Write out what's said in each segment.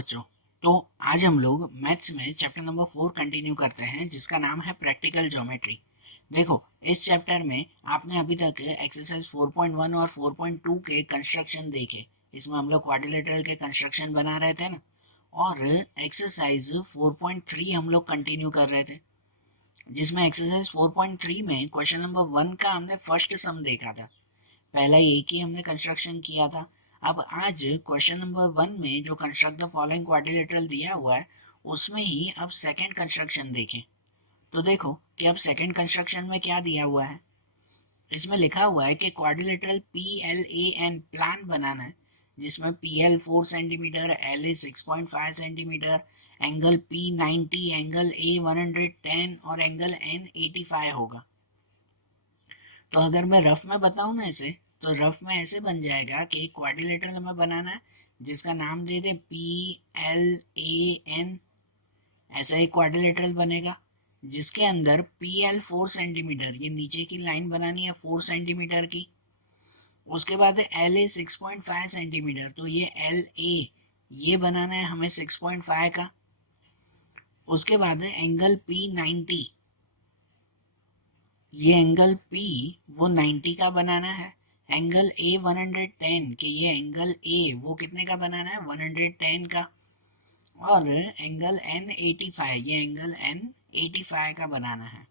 बच्चों, तो आज हम लोग मैथ्स में चैप्टर नंबर 4 कंटिन्यू करते हैं जिसका नाम है प्रैक्टिकल ज्योमेट्री। देखो, इस चैप्टर में आपने अभी तक एक्सरसाइज 4.1 और 4.2 के कंस्ट्रक्शन देखे। इसमें हम लोग क्वाड्रिलेटरल के कंस्ट्रक्शन बना रहे थे ना, और एक्सरसाइज 4.3 हम लोग कंटिन्यू कर रहे थे, जिसमें एक्सरसाइज 4.3 में क्वेश्चन नंबर 1 का हमने फर्स्ट सम देखा था। पहला एक ही हमने कंस्ट्रक्शन किया था। अब आज क्वेश्चन नंबर 1 में जो कंस्ट्रक्ट द फॉलोइंग क्वाड्रिलेटरल दिया हुआ है उसमें ही अब सेकंड कंस्ट्रक्शन देखें। तो देखो कि अब सेकंड कंस्ट्रक्शन में क्या दिया हुआ है। इसमें लिखा हुआ है कि क्वाड्रिलेटरल PLAN प्लान बनाना है, जिसमें PL 4 centimetre, LA 6.5 centimetre, angle P 90, angle A 110 और एंगल N 85 होगा। तो अगर मैं रफ में बताऊं ना इसे, तो रफ में ऐसे बन जाएगा कि क्वाड्रिलेटरल हमें बनाना है जिसका नाम दे दे PLAN। ऐसा एक क्वाड्रिलेटरल बनेगा जिसके अंदर PL 4 सेंटीमीटर, ये नीचे की लाइन बनानी है 4 सेंटीमीटर की। उसके बाद LA 6.5 सेंटीमीटर, तो ये LA ये बनाना है हमें 6.5 का। उसके बाद एंगल P 90, ये एंगल P वो 90 का बनाना है। एंगल A 110, कि ये एंगल A वो कितने का बनाना है, 110 का। और एंगल N 85, ये एंगल N 85 का बनाना है।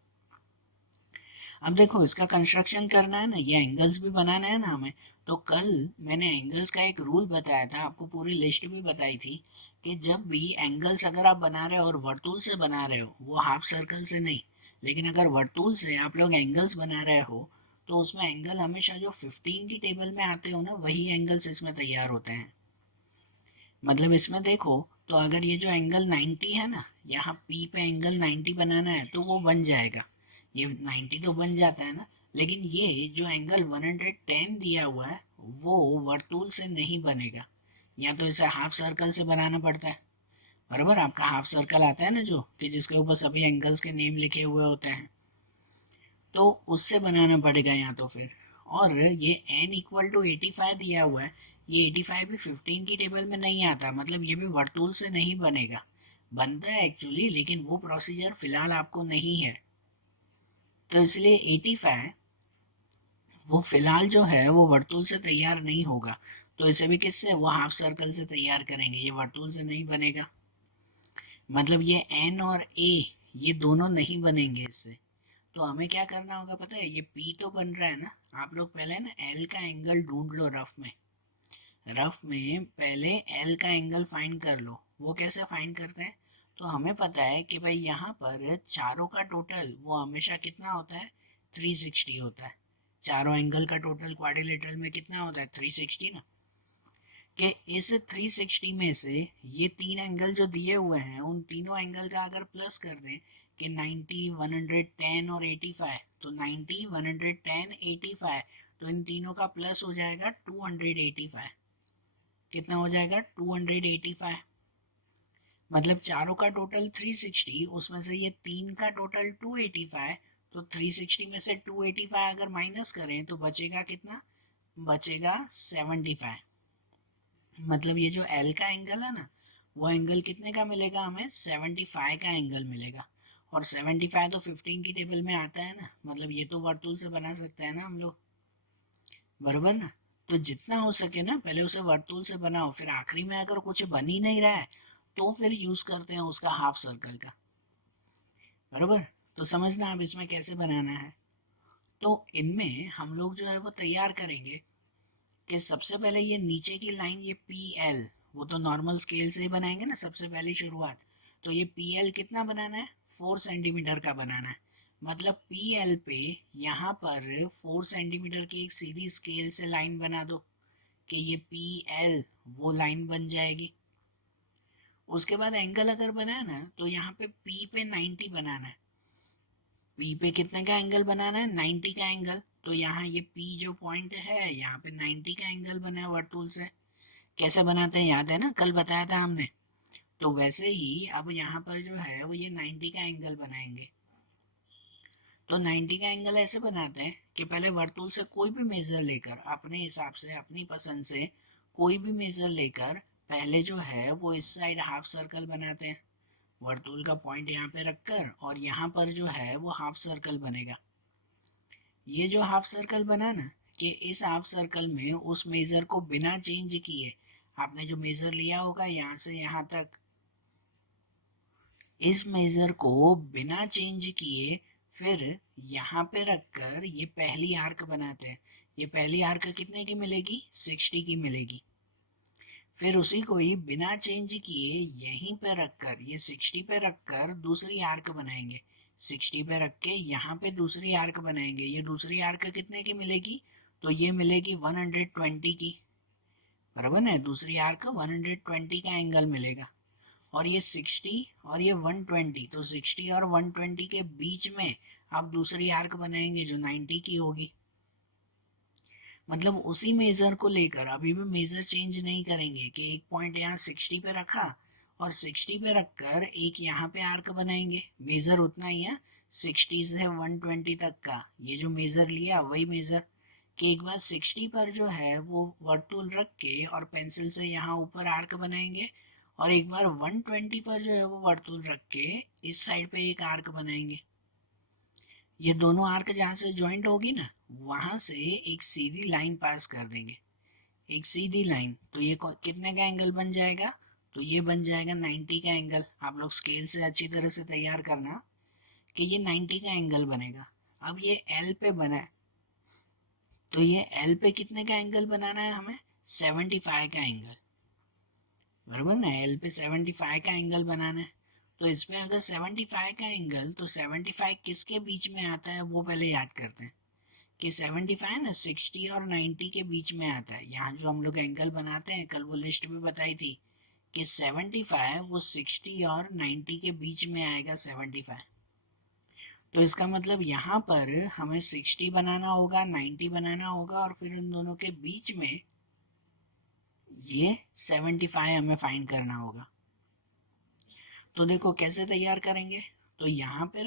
अब देखो, इसका कंस्ट्रक्शन करना है ना, ये एंगल्स भी बनाना है ना हमें। तो कल मैंने एंगल्स का एक रूल बताया था, आपको पूरी लिस्ट भी बताई थी कि जब भी एंगल्स अगर आप बना रहे हो और वर्तुल से बना रहे हो, वो हाफ सर्कल से नहीं, लेकिन अगर वर्तुल से आप लोग एंगल्स बना रहे हो तो उसमें एंगल हमेशा जो 15 की टेबल में आते हो ना, वही एंगल्स इसमें तैयार होते हैं। मतलब इसमें देखो, तो अगर ये जो एंगल 90 है ना, यहाँ P पे एंगल 90 बनाना है तो वो बन जाएगा, ये 90 तो बन जाता है ना। लेकिन ये जो एंगल 110 दिया हुआ है वो वर्तुल से नहीं बनेगा, या तो इसे हाफ सर्कल से बनाना पड़ता है। बराबर, आपका हाफ सर्कल आता है ना, जो कि जिसके ऊपर सभी एंगल्स के नेम लिखे हुए होते हैं, तो उससे बनाना पड़ेगा यहाँ तो फिर। और ये n इक्वल टू 85 दिया हुआ है, ये 85 भी 15 की टेबल में नहीं आता, मतलब ये भी वर्तुल से नहीं बनेगा। बनता है एक्चुअली, लेकिन वो प्रोसीजर फिलहाल आपको नहीं है, तो इसलिए 85 वो फिलहाल जो है वो वर्तुल से तैयार नहीं होगा। तो इसे भी किससे, वो हाफ सर्कल से तैयार करेंगे, ये वर्तुल से नहीं बनेगा। मतलब ये n और a ये दोनों नहीं बनेंगे इससे। तो हमें क्या करना होगा पता है, ये P तो बन रहा है ना, आप लोग पहले ना L का एंगल ढूंढ लो। रफ में पहले L का एंगल फाइंड कर लो। वो कैसे फाइंड करते हैं, तो हमें पता है कि भाई यहाँ पर चारों का टोटल वो हमेशा कितना होता है, 360 होता है। चारों एंगल का टोटल क्वाड्रिलेटरल में कितना होता है, 360 ना। कि इस 360 में से ये तीन एंगल जो दिए हुए हैं, उन तीनों एंगल का अगर प्लस कर दें कि 90, 110 और 85, तो 90, 110, 85, तो इन तीनों का प्लस हो जाएगा 285। कितना हो जाएगा, 285। मतलब चारों का टोटल 360, उसमें से ये तीन का टोटल 285। तो 360 में से 285 अगर माइनस करें तो बचेगा कितना, बचेगा 75। मतलब ये जो L का एंगल है ना, वो एंगल कितने का मिलेगा हमें, 75 का एंगल मिलेगा। और 75 तो 15 की टेबल में आता है ना, मतलब ये तो वर्तुल से बना सकते हैं ना हम लोग, बराबर ना। तो जितना हो सके ना पहले उसे वर्तुल से बनाओ, फिर आखिरी में अगर कुछ बन ही नहीं रहा है तो फिर यूज करते हैं उसका हाफ सर्कल का। बराबर, तो समझना अब इसमें कैसे बनाना है। तो इनमें हम लोग जो है वो तैयार करेंगे कि सबसे पहले ये नीचे की लाइन, ये PL, वो तो नॉर्मल स्केल से ही बनाएंगे ना सबसे पहली शुरुआत। तो ये PL कितना बनाना है, 4 सेंटीमीटर का बनाना है। मतलब PL पे यहाँ पर 4 सेंटीमीटर की एक सीधी स्केल से लाइन बना दो कि ये PL वो लाइन बन जाएगी। उसके बाद एंगल अगर बनाया ना, तो यहाँ पे P पे 90 बनाना है। P पे कितने का एंगल बनाना है, 90 का एंगल। तो यहाँ ये P जो पॉइंट है, यहाँ पे 90 का एंगल बना है वर्तुल से। कैसे बनाते हैं याद है ना, कल बताया था हमने। तो वैसे ही अब यहाँ पर जो है वो ये 90 का एंगल बनाएंगे। तो 90 का एंगल ऐसे बनाते हैं कि पहले वर्तुल से कोई भी मेजर लेकर, अपने हिसाब से अपनी पसंद से कोई भी मेजर लेकर पहले जो है वो इस साइड हाफ सर्कल बनाते हैं, वर्तुल का पॉइंट यहाँ पे रखकर, और यहाँ पर जो है वो हाफ सर्कल बनेगा। ये जो हाफ सर्कल बना ना, कि इस हाफ सर्कल में उस मेजर को बिना चेंज किए, आपने जो मेजर लिया होगा यहाँ से यहाँ तक, इस मेजर को बिना चेंज किए फिर यहाँ पे रखकर ये पहली आर्क बनाते हैं। ये पहली आर्क कितने की मिलेगी? 60 की मिलेगी। फिर उसी को ही बिना चेंज किए यहीं पे रखकर, ये 60 पे रखकर दूसरी आर्क बनाएंगे। 60 पे रख के यहाँ पे दूसरी आर्क बनाएंगे। ये दूसरी आर्क कितने की मिलेगी? तो ये मिलेगी 120 की, बराबर है। दूसरी आर्क 120 का एंगल मिलेगा। और ये 60 और ये 120, तो 60 और 120 के बीच में आप दूसरी आर्क बनाएंगे जो 90 की होगी। मतलब उसी मेजर को लेकर अभी भी मेजर चेंज नहीं करेंगे कि एक पॉइंट यहाँ 60 पे रखा और 60 पे रखकर एक यहाँ पे आर्क बनाएंगे। मेजर उतना ही है, 60 से 120 तक का ये जो मेजर लिया वही मेजर, कि एक बार 60 पर जो है वो वर्तुल रख के और पेंसिल से यहाँ ऊपर आर्क बनाएंगे, और एक बार 120 पर जो है वो वर्तुल रख के इस साइड पे एक आर्क बनाएंगे। ये दोनों आर्क जहाँ से ज्वाइंट होगी ना, वहां से एक सीधी लाइन पास कर देंगे, एक सीधी लाइन। तो ये कितने का एंगल बन जाएगा? तो ये बन जाएगा 90 का एंगल। आप लोग स्केल से अच्छी तरह से तैयार करना कि ये 90 का एंगल बनेगा। अब ये एल पे बना है, तो ये एल पे कितने का एंगल बनाना है हमें? 75 का एंगल, बराबर ना। एल पे 75 का एंगल बनाना है। तो इसमें अगर 75 का एंगल, तो 75 किसके बीच में आता है वो पहले याद करते हैं कि 75 ना 60 और 90 के बीच में आता है। यहाँ जो हम लोग एंगल बनाते हैं, कल वो लिस्ट में बताई थी कि 75 वो 60 और 90 के बीच में आएगा 75। तो इसका मतलब यहाँ पर हमें 60 बनाना होगा, 90 बनाना होगा, और फिर इन दोनों के बीच में ये 75 हमें फाइंड करना होगा। तो देखो कैसे तैयार करेंगे। तो यहाँ पे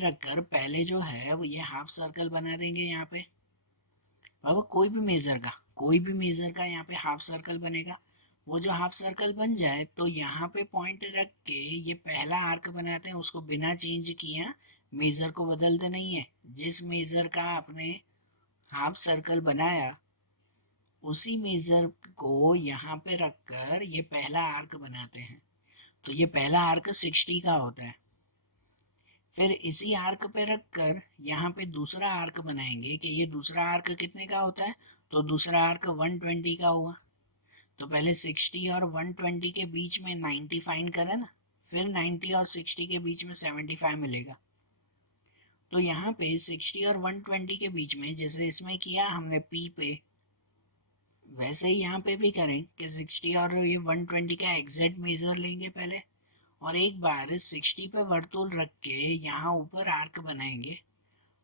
रखकर पहले जो है वो ये हाफ सर्कल बना देंगे यहाँ पे। बाबा कोई भी मेजर का यहाँ पे हाफ सर्कल बनेगा। वो जो हाफ सर्कल बन जाए तो यहाँ पे पॉइंट रख के ये पहला आर्क बनाते हैं, उसको बिना चेंज किए, मेजर को बदलते नहीं है। जिस मेजर का आपने हाफ सर्कल बनाया उसी मेजर को यहाँ पे रखकर ये पहला आर्क बनाते हैं। तो ये पहला आर्क 60 का होता है। फिर इसी आर्क पे रखकर यहाँ पे दूसरा आर्क बनाएंगे कि ये दूसरा आर्क कितने का होता है? तो दूसरा आर्क 120 का हुआ। तो पहले 60 और 120 के बीच में 90 फाइंड करें ना, फिर 90 और 60 के बीच में 75 मिलेगा। तो यहाँ पे 60 और 120 के बीच में जैसे इसमें किया हमने P पे, वैसे ही यहाँ पे भी करें कि 60 और ये 120 का एग्जैक्ट मेजर लेंगे पहले, और एक बार 60 पे वर्तुल रख के यहाँ ऊपर आर्क बनाएंगे,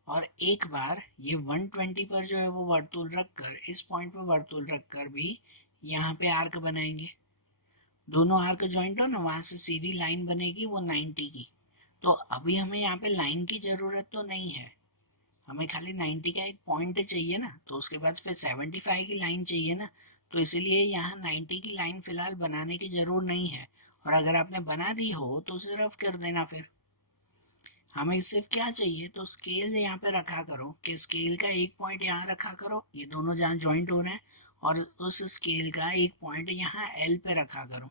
और एक बार ये 120 पर जो है वो वर्तुल रखकर इस पॉइंट पे वर्तुल रखकर भी यहाँ पे आर्क बनाएंगे। दोनों आर्क ज्वाइंट हो ना, वहां से सीधी लाइन बनेगी वो 90 की। तो अभी हमें यहाँ पे लाइन की जरूरत तो नहीं है, हमें खाली 90 का एक पॉइंट चाहिए ना, तो उसके बाद फिर 75 की लाइन चाहिए ना। तो इसीलिए यहाँ 90 की लाइन फिलहाल बनाने की जरूर नहीं है, और अगर आपने बना दी हो तो उसे रफ कर देना। फिर हमें सिर्फ क्या चाहिए, तो स्केल यहाँ पे रखा करो कि स्केल का एक पॉइंट यहाँ रखा करो, ये दोनों जहाँ ज्वाइंट हो रहे हैं, और उस स्केल का एक पॉइंट यहाँ एल पे रखा करो।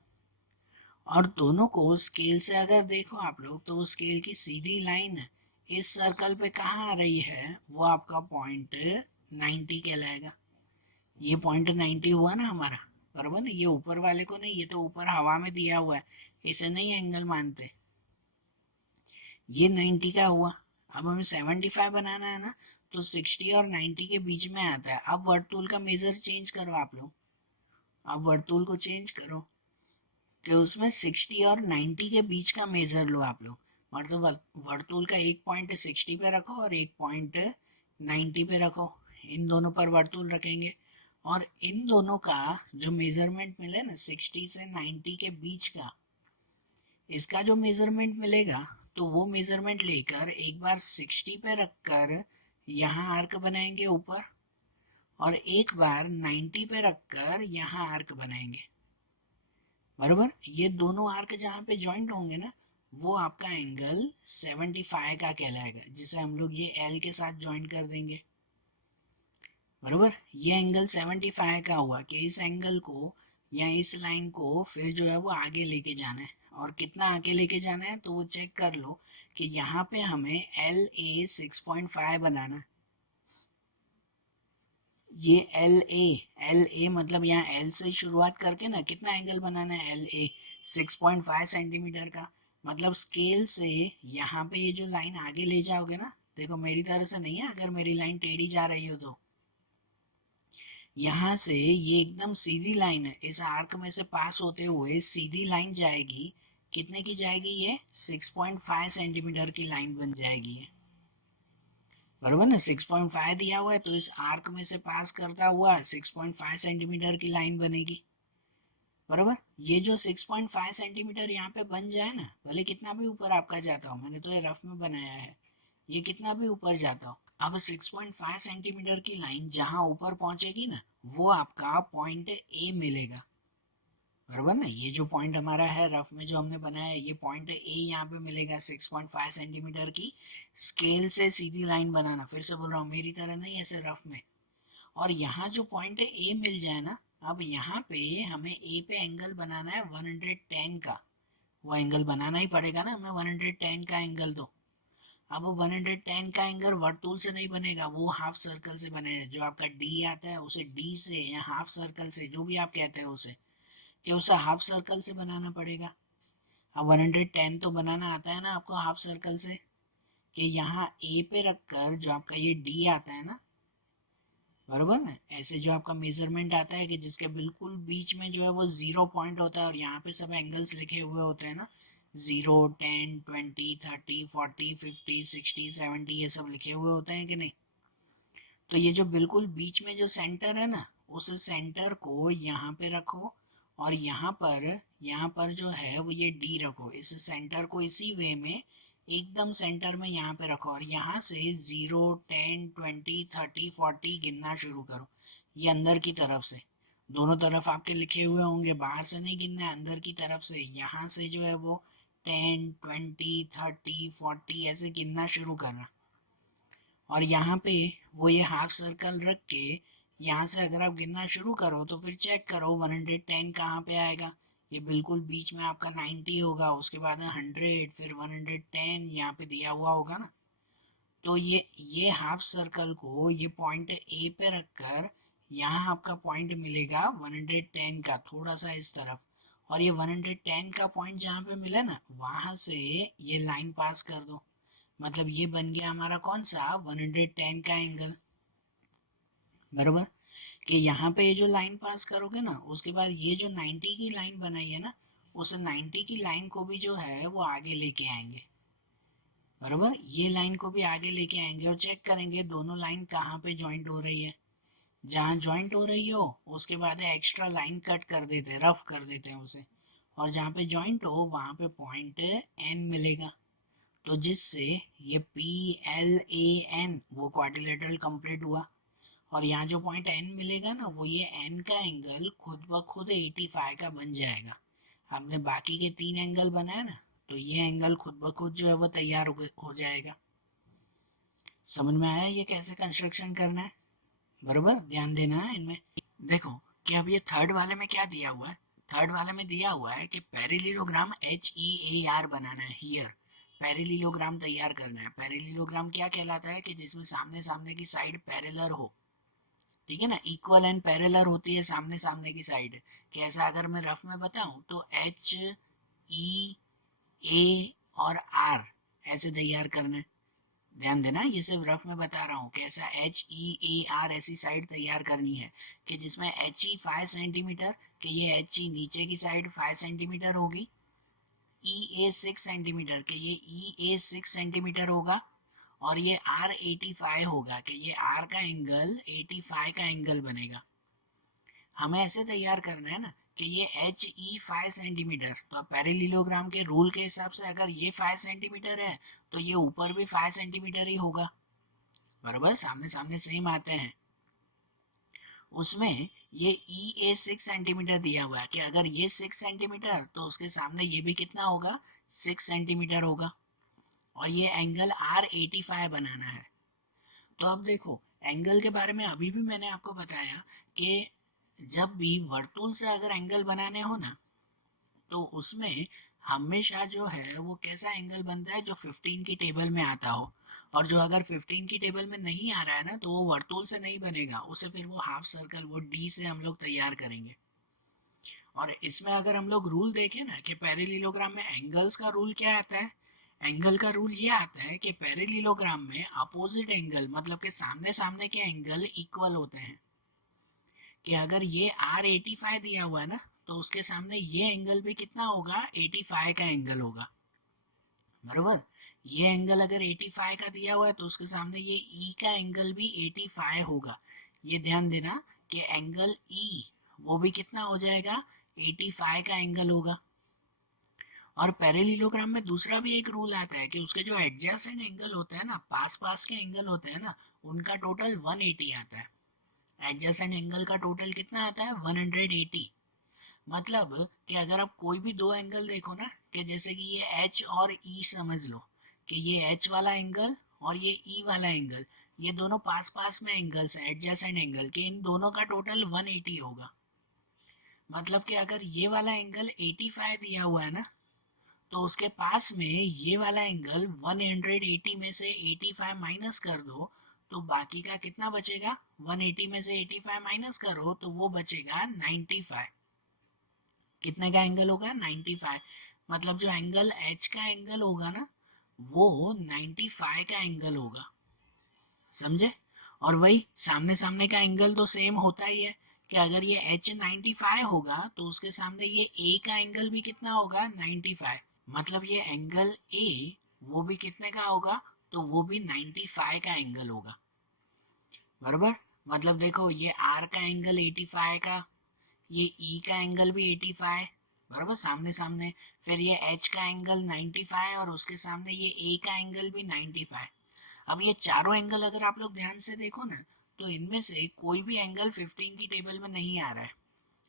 और दोनों को स्केल से अगर देखो आप लोग, तो वो स्केल की सीधी लाइन इस सर्कल पे कहाँ आ रही है, वो आपका पॉइंट 90 कहलाएगा। ये पॉइंट 90 हुआ ना हमारा, बराबर ना। ये ऊपर वाले को नहीं, ये तो ऊपर हवा में दिया हुआ है, इसे नहीं एंगल मानते। ये 90 का हुआ। अब हमें 75 बनाना है ना, तो 60 और 90 के बीच में आता है। अब वर्तुल का मेजर चेंज करो आप लोग, अब वर्तुल को चेंज करो कि उसमें 60 और 90 के बीच का मेजर लो आप लोग। मतलब वर्तुल का एक पॉइंट 60 पे रखो और एक पॉइंट 90 पे रखो, इन दोनों पर वर्तुल रखेंगे, और इन दोनों का जो मेजरमेंट मिले ना 60 से 90 के बीच का, इसका जो मेजरमेंट मिलेगा तो वो मेजरमेंट लेकर एक बार 60 पे रखकर यहाँ आर्क बनाएंगे ऊपर, और एक बार 90 पे रखकर यहाँ आर्क बनाएंगे, बराबर। ये दोनों आर्क जहाँ पे जॉइंट होंगे ना, वो आपका एंगल 75 का कहलाएगा, जिसे हम लोग ये एल के साथ ज्वाइन कर देंगे, बराबर। ये एंगल 75 का हुआ कि इस एंगल को या इस लाइन को फिर जो है वो आगे लेके जाना है। और कितना आगे लेके जाना है तो वो चेक कर लो कि यहाँ पे हमें एल ए 6.5 बनाना। ये एल ए मतलब यहाँ एल से शुरुआत करके ना कितना एंगल बनाना है, एल ए 6.5 सेंटीमीटर का। मतलब स्केल से यहाँ पे ये जो लाइन आगे ले जाओगे ना, देखो मेरी तरह से नहीं है, अगर मेरी लाइन टेढ़ी जा रही हो तो यहाँ से ये एकदम सीधी लाइन है, इस आर्क में से पास होते हुए सीधी लाइन जाएगी। कितने की जाएगी? ये 6.5 सेंटीमीटर की लाइन बन जाएगी ये, बराबर ना। 6.5 दिया हुआ है तो इस आर्क में से पास करता हुआ 6.5 सेंटीमीटर की लाइन बनेगी, बराबर। ये जो 6.5 सेंटीमीटर यहाँ पे बन जाए ना, भले कितना भी ऊपर आपका जाता हो, मैंने तो ये रफ में बनाया है, ये कितना भी ऊपर जाता हो, अब 6.5 सेंटीमीटर की लाइन जहां ऊपर पहुंचेगी ना, वो आपका पॉइंट ए मिलेगा, बराबर ना। ये जो पॉइंट हमारा है रफ में जो हमने बनाया है, ये पॉइंट ए यहाँ पे मिलेगा 6.5 सेंटीमीटर की स्केल से सीधी लाइन बनाना। फिर से बोल रहा हूँ, मेरी तरह नहीं, ऐसे रफ में। और यहाँ जो पॉइंट ए मिल जाए ना, अब यहाँ पे हमें ए पे एंगल बनाना है 110 का। वो एंगल बनाना ही पड़ेगा ना हमें, 110 का एंगल। दो अब 110 का एंगल वर्तुल से नहीं बनेगा, वो हाफ सर्कल से बनेगा। जो आपका डी आता है उसे डी से या हाफ सर्कल से, जो भी आप कहते हैं उसे, कि उसे हाफ सर्कल से बनाना पड़ेगा। अब 110 तो बनाना आता है ना आपको हाफ सर्कल से, कि यहाँ ए पे रखकर जो आपका ये डी आता है ना, बराबर ना, ऐसे जो आपका मेजरमेंट आता है कि जिसके बिल्कुल बीच में जो है वो 0 पॉइंट होता है, और यहाँ पे सब एंगल्स लिखे हुए होते हैं ना, 0, 10, 20, 30, 40, 50, 60, 70, ये सब लिखे हुए होते हैं कि नहीं। तो ये जो बिल्कुल बीच में जो सेंटर है ना, उस सेंटर को यहाँ पे रखो, और यहाँ पर जो है वो ये डी रखो। इस सेंटर को इसी वे में एकदम सेंटर में यहाँ पे रखो, और यहाँ से 0, 10, 20, 30, 40 गिनना शुरू करो। ये अंदर की तरफ से, दोनों तरफ आपके लिखे हुए होंगे, बाहर से नहीं गिनना है, अंदर की तरफ से। यहाँ से जो है वो 10, 20, 30, 40 ऐसे गिनना शुरू करना। और यहाँ पे वो ये हाफ सर्कल रख के यहाँ से अगर आप गिनना शुरू करो तो फिर चेक करो 110 कहाँ पे आएगा। ये बिल्कुल बीच में आपका 90 होगा, उसके बाद 100, फिर 110 यहाँ पे दिया हुआ होगा ना। तो ये हाफ सर्कल को ये पॉइंट ए पे रखकर यहाँ आपका पॉइंट मिलेगा 110 का, थोड़ा सा इस तरफ। और ये 110 का पॉइंट जहाँ पे मिला ना, वहां से ये लाइन पास कर दो। मतलब ये बन गया हमारा कौन सा, 110 का एंगल, बराबर। कि यहाँ पे ये जो लाइन पास करोगे ना, उसके बाद ये जो 90 की लाइन बनाई है ना, उस 90 की लाइन को भी जो है वो आगे लेके आएंगे, बराबर। ये लाइन को भी आगे लेके आएंगे और चेक करेंगे दोनों लाइन कहाँ पे ज्वाइंट हो रही है। जहाँ ज्वाइंट हो रही हो उसके बाद एक्स्ट्रा लाइन कट कर देते हैं, रफ कर देते हैं उसे। और जहाँ पे ज्वाइंट हो वहां पे पॉइंट एन मिलेगा, तो जिससे ये पी एल ए एन वो क्वाड्रिलेटरल कंप्लीट हुआ। और यहाँ जो पॉइंट एन मिलेगा ना, वो ये एन का एंगल खुद ब खुद 85 का बन जाएगा। हमने बाकी के 3 एंगल बनाए ना, तो ये एंगल खुद ब खुद जो है वो तैयार हो जाएगा। समझ में आया ये कैसे कंस्ट्रक्शन करना है, बरोबर। ध्यान देना है इनमें। देखो कि अब ये थर्ड वाले में क्या दिया हुआ है। थर्ड वाले में दिया हुआ है कि पैरेललोग्राम HEAR बनाना है। हियर पैरेललोग्राम तैयार करना है। पैरेललोग्राम क्या कहलाता है कि जिसमें सामने सामने की साइड पैरेलल हो, ठीक है ना, इक्वल एंड पैरेलल होती है सामने सामने की साइड। कैसा, अगर मैं रफ में बताऊं तो HEA और R ऐसे तैयार करना है। ध्यान देना, ये सिर्फ रफ में बता रहा हूँ कैसा HEAR ऐसी साइड तैयार करनी है कि जिसमें HE 5 सेंटीमीटर, कि ये HE नीचे की साइड 5 सेंटीमीटर होगी, EA 6 सेंटीमीटर, कि ये EA 6 सेंटीमीटर होगा, और ये R 85 होगा, कि ये R का एंगल 85 का एंगल बनेगा। हमें ऐसे तैयार करना है ना कि ये HE 5 सेंटीमीटर, तो पैरेललोग्राम के रूल के हिसाब से अगर ये 5 सेंटीमीटर है तो ये ऊपर भी 5 सेंटीमीटर ही होगा, बराबर, सामने सामने सेम आते हैं। उसमें ये ई ए 6 सेंटीमीटर दिया हुआ है कि अगर ये 6 सेंटीमीटर तो उसके सामने ये भी कितना होगा, 6 सेंटीमीटर होगा। और ये एंगल R85 बनाना है। तो अब देखो एंगल के बारे में अभी भी मैंने आपको बताया कि जब भी वर्तुल से अगर एंगल बनाने हो ना, तो उसमें हमेशा जो है वो कैसा एंगल बनता है, जो 15 की टेबल में आता हो। और जो अगर 15 की टेबल में नहीं आ रहा है ना, तो वो वर्तुल से नहीं बनेगा, उसे फिर वो हाफ सर्कल, वो डी से हम लोग तैयार करेंगे। और इसमें अगर हम लोग रूल देखें ना कि पैरेललोग्राम में एंगल्स का रूल क्या आता है, एंगल का रूल ये आता है कि पैरेललोग्राम में अपोजिट एंगल, मतलब कि सामने सामने के एंगल इक्वल होते हैं। कि अगर ये R85 दिया हुआ है ना, तो उसके सामने ये एंगल भी कितना होगा, 85 का एंगल होगा, बराबर। ये एंगल अगर 85 का दिया हुआ है तो उसके सामने ये E का एंगल भी 85 होगा। ये ध्यान देना कि एंगल E वो भी कितना हो जाएगा, 85 का एंगल होगा। और पैरेललोग्राम में दूसरा भी एक रूल आता है कि उसके जो एडजेसेंट एंगल होते हैं ना, पास पास के एंगल होते हैं ना, उनका टोटल 180 आता है। एडजेसेंट एंगल का टोटल कितना आता है, 180। मतलब कि अगर आप कोई भी दो एंगल देखो ना, कि जैसे कि ये H और E समझ लो कि ये H वाला एंगल और ये E वाला एंगल, ये दोनों पास पास में एंगल्स हैं, एडजेसेंट एंगल के, इन दोनों का टोटल 180 होगा। मतलब कि अगर ये वाला एंगल 85 दिया हुआ है ना, तो उसके पास में ये वाला एंगल 180 में से 85 माइनस कर दो, तो बाकी का कितना बचेगा, 180 में से 85 माइनस करो तो वो बचेगा 95। कितने का एंगल होगा, 95। मतलब जो एंगल H का एंगल होगा ना, वो 95 का एंगल होगा, समझे। और वही सामने सामने का एंगल तो सेम होता ही है कि अगर ये H 95 होगा तो उसके सामने ये A का एंगल भी कितना होगा, 95। मतलब ये एंगल A वो भी कितने का होगा, तो वो भी 95 का एंगल होगा, बराबर। मतलब देखो ये R का एंगल 85 का, ये E का एंगल भी 85, बराबर, सामने सामने। फिर ये H का एंगल 95 और उसके सामने ये A का एंगल भी 95। अब ये चारों एंगल अगर आप लोग ध्यान से देखो ना, तो इनमें से कोई भी एंगल 15 की टेबल में नहीं आ रहा है।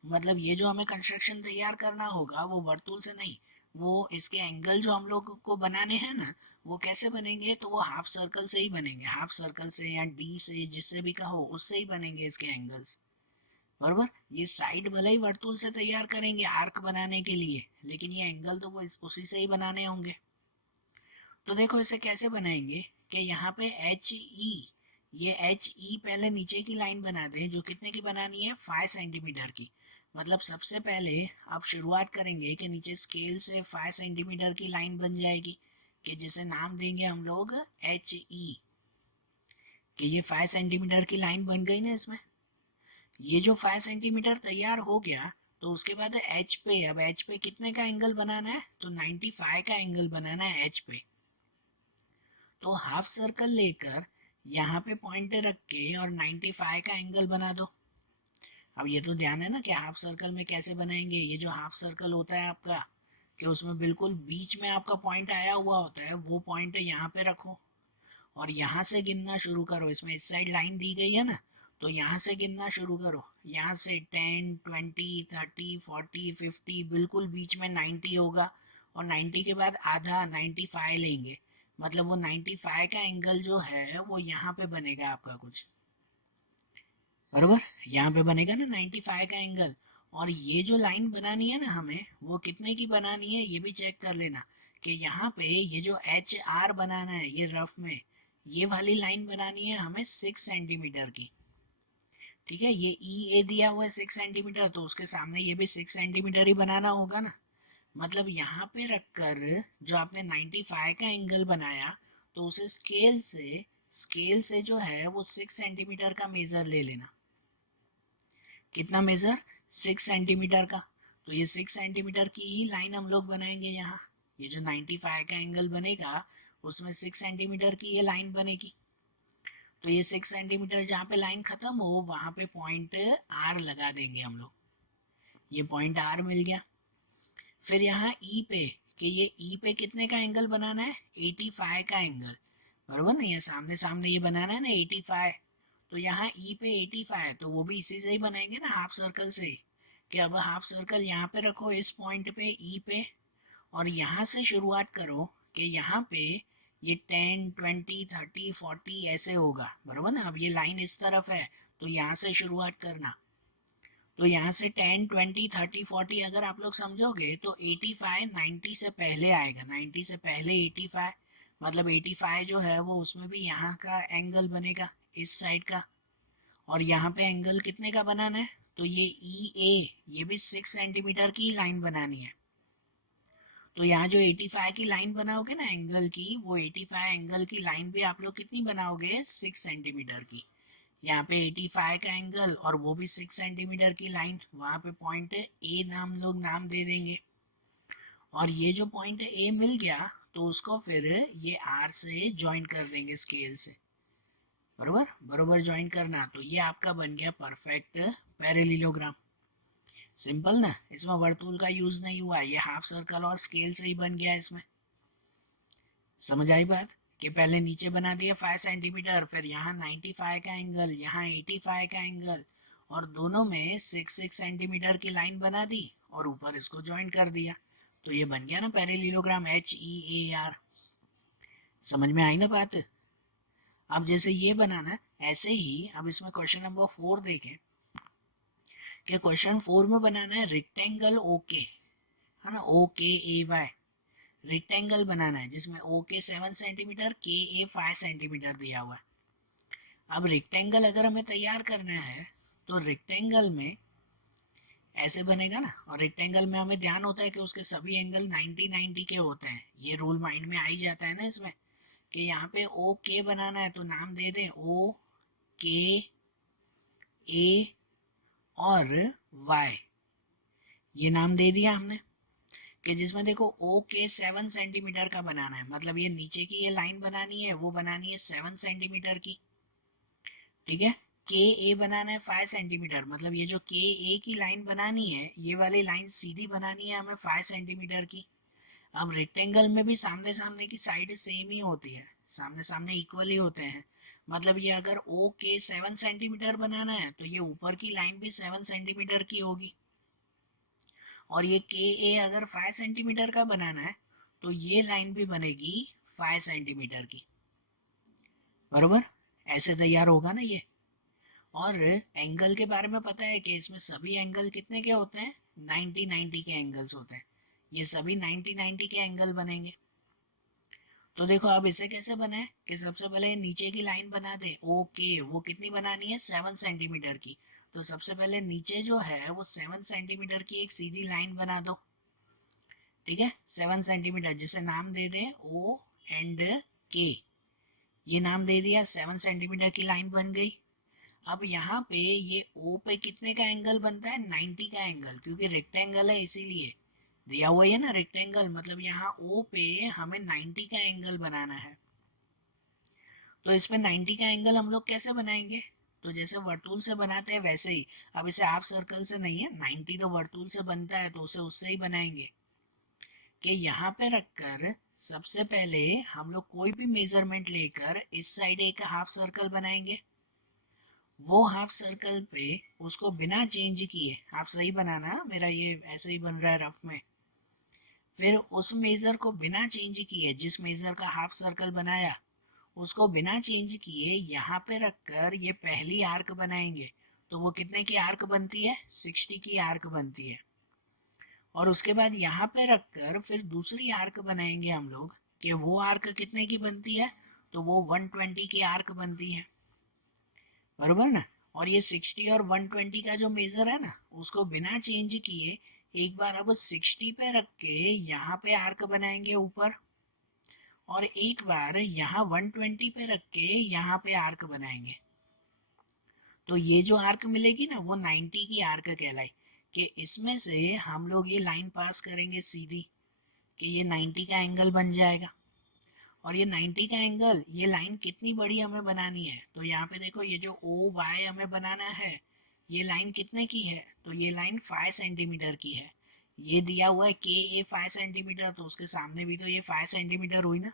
मतलब ये जो हमें कंस्ट्रक्शन तैयार करना होगा वो वर्तुल से नहीं, वो इसके एंगल जो हम लोग को बनाने हैं ना, वो कैसे बनेंगे, तो वो हाफ सर्कल से ही बनेंगे, हाफ सर्कल से या डी से, जिससे भी कहो उससे ही बनेंगे इसके एंगल्स, बराबर। ये साइड भले ही वर्तुल से तैयार करेंगे आर्क बनाने के लिए, लेकिन ये एंगल तो वो उसी से ही बनाने होंगे। तो देखो इसे कैसे बनाएंगे कि यहाँ पे एच ई, ये एच ई पहले नीचे की लाइन बना दें, जो कितने की बनानी है, 5 सेंटीमीटर की। मतलब सबसे पहले आप शुरुआत करेंगे कि नीचे स्केल से 5 सेंटीमीटर की लाइन बन जाएगी, कि जिसे नाम देंगे हम लोग एच ई, कि ये 5 सेंटीमीटर की लाइन बन गई ना इसमें। ये जो 5 सेंटीमीटर तैयार हो गया, तो उसके बाद एच पे, अब एच पे कितने का एंगल बनाना है, तो 95 का एंगल बनाना है एच पे। तो हाफ सर्कल लेकर यहाँ पे पॉइंट रख के और 95 का एंगल बना दो। अब ये तो ध्यान है ना कि हाफ सर्कल में कैसे बनाएंगे। ये जो हाफ सर्कल होता है आपका, कि उसमें बिल्कुल बीच में आपका पॉइंट आया हुआ होता है, वो पॉइंट यहाँ पे रखो और यहाँ से गिनना शुरू करो। इसमें इस साइड लाइन दी गई है ना, तो यहाँ से गिनना शुरू करो। यहाँ से 10, 20, 30, 40, 50, बिल्कुल बीच में 90 होगा। और 90 के बाद आधा 95 लेंगे। मतलब वो 95 का एंगल जो है वो यहाँ पे बनेगा आपका कुछ, बराबर। यहाँ पे बनेगा ना 95 का एंगल। और ये जो लाइन बनानी है ना हमें, वो कितने की बनानी है ये भी चेक कर लेना, कि यहाँ पे ये जो एच आर बनाना है, ये रफ में ये वाली लाइन बनानी है हमें 6 सेंटीमीटर की। ठीक है, ये ई ए दिया हुआ है 6 सेंटीमीटर, तो उसके सामने ये भी 6 सेंटीमीटर ही बनाना होगा ना। मतलब यहाँ पे रखकर जो आपने 95 का एंगल बनाया, तो उसे स्केल से जो है वो 6 सेंटीमीटर का मेजर ले लेना। कितना मेजर, 6 सेंटीमीटर का। तो ये 6 सेंटीमीटर की ही लाइन हम लोग बनाएंगे यहाँ। ये जो 95 का एंगल बनेगा उसमें 6 सेंटीमीटर की ये लाइन बनेगी। तो ये 6 सेंटीमीटर जहाँ पे लाइन खत्म हो, वहां पे पॉइंट आर लगा देंगे हम लोग। ये पॉइंट आर मिल गया। फिर यहाँ ई पे, कि ये ई पे कितने का एंगल बनाना है, 85 का एंगल, बराबर ना। ये सामने सामने ये बनाना है ना 85। तो यहाँ ई पे 85 है, तो वो भी इसी से ही बनाएंगे ना, हाफ सर्कल से। कि अब हाफ सर्कल यहाँ पे रखो इस पॉइंट पे ई पे, और यहाँ से शुरुआत करो कि यहाँ पे ये 10, 20, 30, 40 ऐसे होगा, बराबर ना। अब ये लाइन इस तरफ है तो यहाँ से शुरुआत करना। तो यहाँ से 10, 20, 30, 40 अगर आप लोग समझोगे तो 85 90 से पहले आएगा, 90 से पहले 85, मतलब 85 जो है वो उसमें भी यहाँ का एंगल बनेगा इस साइड का। और यहाँ पे एंगल कितने का बनाना है, तो ये ई ए, ये भी 6 सेंटीमीटर की लाइन बनानी है। तो यहाँ जो 85 की लाइन बनाओगे ना एंगल की, वो 85 एंगल की लाइन भी आप लोग कितनी बनाओगे, 6 सेंटीमीटर की। यहाँ पे 85 का एंगल और वो भी 6 सेंटीमीटर की लाइन, वहां पे पॉइंट ए लोग नाम दे देंगे। और ये जो पॉइंट ए मिल गया तो उसको फिर ये आर से ज्वाइन कर देंगे स्केल से, बरोबर बरोबर ज्वाइन करना। तो ये आपका बन गया परफेक्ट पैरेललोग्राम। सिंपल ना, इसमें वर्तुल का यूज नहीं हुआ, ये हाफ सर्कल और स्केल से ही बन गया इसमें। समझ आई बात, कि पहले नीचे बना दिया 5 सेंटीमीटर, फिर यहाँ 95 का एंगल, यहाँ 85 का एंगल, और दोनों में 6 सेंटीमीटर की लाइन बना दी और ऊपर इसको ज्वाइन कर दिया। तो ये बन गया ना पैरेललोग्राम, HEAR। समझ में आई ना बात। अब जैसे ये बनाना, ऐसे ही अब इसमें क्वेश्चन नंबर 4 देखें कि क्वेश्चन 4 में बनाना है रेक्टेंगल ओके, है ना, OKAY रेक्टेंगल बनाना है जिसमें ओ के 7 सेंटीमीटर, के ए 5 सेंटीमीटर दिया हुआ है। अब रेक्टेंगल अगर हमें तैयार करना है तो रेक्टेंगल में ऐसे बनेगा ना, और रेक्टेंगल में हमें ध्यान होता है कि उसके सभी एंगल 90 के होते हैं। ये रूल माइंड में आ ही जाता है ना इसमें, कि यहाँ पे ओ के बनाना है तो नाम दे दें O K A और Y, ये नाम दे दिया हमने। कि जिसमें देखो ओ के 7 सेंटीमीटर का बनाना है, मतलब ये नीचे की ये लाइन बनानी है, वो बनानी है 7 सेंटीमीटर की, ठीक है। के ए बनाना है 5 सेंटीमीटर, मतलब ये जो के ए की लाइन बनानी है, ये वाली लाइन सीधी बनानी है हमें 5 सेंटीमीटर की। अब रेक्टेंगल में भी सामने सामने की साइड सेम ही होती है, सामने सामने इक्वल ही होते हैं। मतलब ये अगर ओ के 7 सेंटीमीटर बनाना है तो ये ऊपर की लाइन भी 7 सेंटीमीटर की होगी, और ये के ए अगर 5 सेंटीमीटर का बनाना है तो ये लाइन भी बनेगी 5 सेंटीमीटर की, बरोबर। ऐसे तैयार होगा ना ये। और एंगल के बारे में पता है कि इसमें सभी एंगल कितने के होते हैं, 90 के एंगल्स होते हैं। ये सभी 90 के एंगल बनेंगे। तो देखो अब इसे कैसे बनाए, कि सबसे पहले नीचे की लाइन बना दे ओके, वो कितनी बनानी है, 7 सेंटीमीटर की। तो सबसे पहले नीचे जो है वो 7 सेंटीमीटर की एक सीधी लाइन बना दो, ठीक है, 7 सेंटीमीटर, जिसे नाम दे दे O एंड K, ये नाम दे दिया, 7 सेंटीमीटर की लाइन बन गई। अब यहाँ पे ये O पे कितने का एंगल बनता है, 90 का एंगल, क्योंकि रेक्टेंगल है इसीलिए दिया हुआ है ना रेक्टेंगल, मतलब यहाँ O पे हमें 90 का एंगल बनाना है। तो इसमें 90 का एंगल हम लोग कैसे बनाएंगे, तो जैसे वर्तुल से बनाते हैं वैसे ही। अब इसे हाफ सर्कल से नहीं है, 90 तो वर्तुल से बनता है तो उसे उससे ही बनाएंगे। कि यहाँ पे रखकर सबसे पहले हम लोग कोई भी मेजरमेंट लेकर इस साइड एक हाफ सर्कल बनाएंगे। वो हाफ सर्कल पे उसको बिना चेंज किए, आप सही बनाना, मेरा ये ऐसे ही बन रहा है रफ में। फिर उस मेजर को बिना चेंज किए, जिस मेजर का हाफ सर्कल बनाया उसको बिना चेंज किए यहाँ पे रखकर ये पहली आर्क बनाएंगे। तो वो कितने की आर्क बनती है, 60 की आर्क बनती है। और उसके बाद यहाँ पे रखकर फिर दूसरी आर्क बनाएंगे हम लोग, कि वो आर्क कितने की बनती है, तो वो 120 की आर्क बनती है, बरोबर ना। और ये 60 और 120 का जो मेजर है ना, उसको बिना चेंज किए एक बार अब 60 पे रख के यहाँ पे आर्क बनाएंगे ऊपर, और एक बार यहाँ 120 पे रख के यहाँ पे आर्क बनाएंगे। तो ये जो आर्क मिलेगी ना वो 90 की आर्क कहलाई। कि इसमें से हम लोग ये लाइन पास करेंगे सीधी, कि ये 90 का एंगल बन जाएगा। और ये 90 का एंगल, ये लाइन कितनी बड़ी हमें बनानी है, तो यहाँ पे देखो ये जो ओ वाई हमें बनाना है, ये लाइन कितने की है, तो ये लाइन 5 सेंटीमीटर की है। ये दिया हुआ है के ए 5 सेंटीमीटर, तो उसके सामने भी तो ये 5 सेंटीमीटर हुई ना।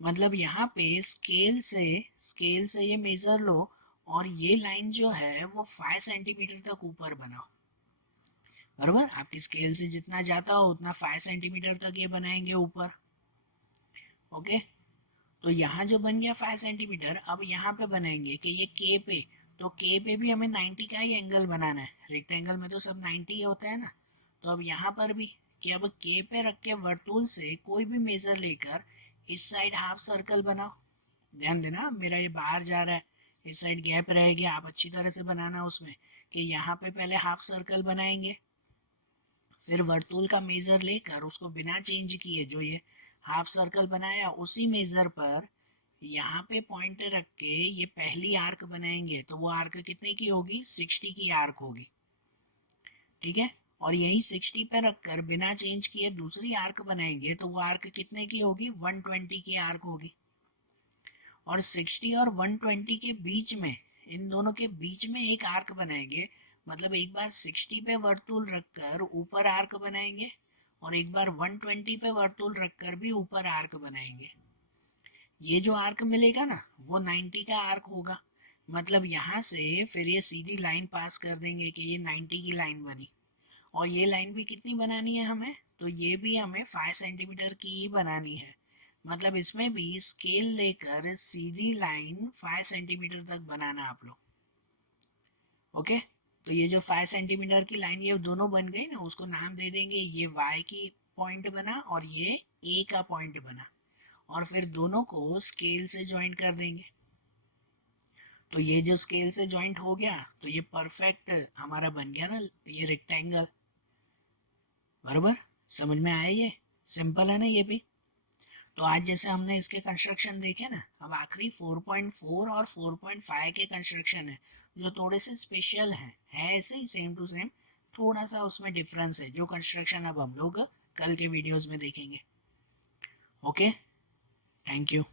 मतलब यहाँ पे स्केल से ये मेजर लो और ये लाइन जो है वो 5 सेंटीमीटर तक ऊपर बनाओ, बराबर। आपकी स्केल से जितना जाता हो उतना 5 सेंटीमीटर तक ये बनाएंगे ऊपर। ओके, तो यहाँ जो बन गया 5 सेंटीमीटर, अब यहाँ पे बनाएंगे कि ये के पे, तो के पे भी हमें 90 का ही एंगल बनाना है। रेक्टेंगल में तो सब 90 होता है ना, तो अब यहाँ पर भी कि अब के पे रख के वर्तुल से कोई भी मेजर लेकर इस साइड हाफ सर्कल बनाओ। ध्यान देना, मेरा ये बाहर जा रहा है, इस साइड गैप रहेगी, आप अच्छी तरह से बनाना उसमें कि यहाँ पे पहले हाफ सर्कल बनाएंगे, फिर वर्तुल का मेजर लेकर उसको बिना चेंज किए जो ये हाफ सर्कल बनाया उसी मेजर पर यहाँ पे पॉइंट रख के ये पहली आर्क बनाएंगे। तो वो आर्क कितने की होगी? 60 की आर्क होगी, ठीक है। और यही 60 पे रखकर बिना चेंज किए दूसरी आर्क बनाएंगे तो वो आर्क कितने की होगी? 120 की आर्क होगी। और 60 और 120 के बीच में, इन दोनों के बीच में एक आर्क बनाएंगे, मतलब एक बार 60 पे वर्तुल रखकर ऊपर आर्क बनाएंगे और एक बार 120 पे वर्तुल रखकर भी ऊपर आर्क बनाएंगे। ये जो आर्क मिलेगा ना वो 90 का आर्क होगा। मतलब यहाँ से फिर ये सीधी लाइन पास कर देंगे कि ये 90 की लाइन बनी। और ये लाइन भी कितनी बनानी है हमें? तो ये भी हमें 5 सेंटीमीटर की ही बनानी है। मतलब इसमें भी स्केल लेकर सीधी लाइन 5 सेंटीमीटर तक बनाना आप लोग। ओके, तो ये जो 5 सेंटीमीटर की लाइन ये दोनों बन गई ना, उसको नाम दे देंगे, ये y की पॉइंट बना और ये a का पॉइंट बना, और फिर दोनों को स्केल से ज्वाइंट कर देंगे। तो ये जो स्केल से ज्वाइंट हो गया तो ये परफेक्ट हमारा बन गया ना ये रेक्टेंगल, बराबर। समझ में आया? ये सिंपल है ना ये भी। तो आज जैसे हमने इसके कंस्ट्रक्शन देखे ना, अब आखिरी 4.4 और 4.5 के कंस्ट्रक्शन है जो थोड़े से स्पेशल है ऐसे ही सेम टू सेम, थोड़ा सा उसमें डिफरेंस है, जो कंस्ट्रक्शन अब हम लोग कल के वीडियोस में देखेंगे। Okay, thank you.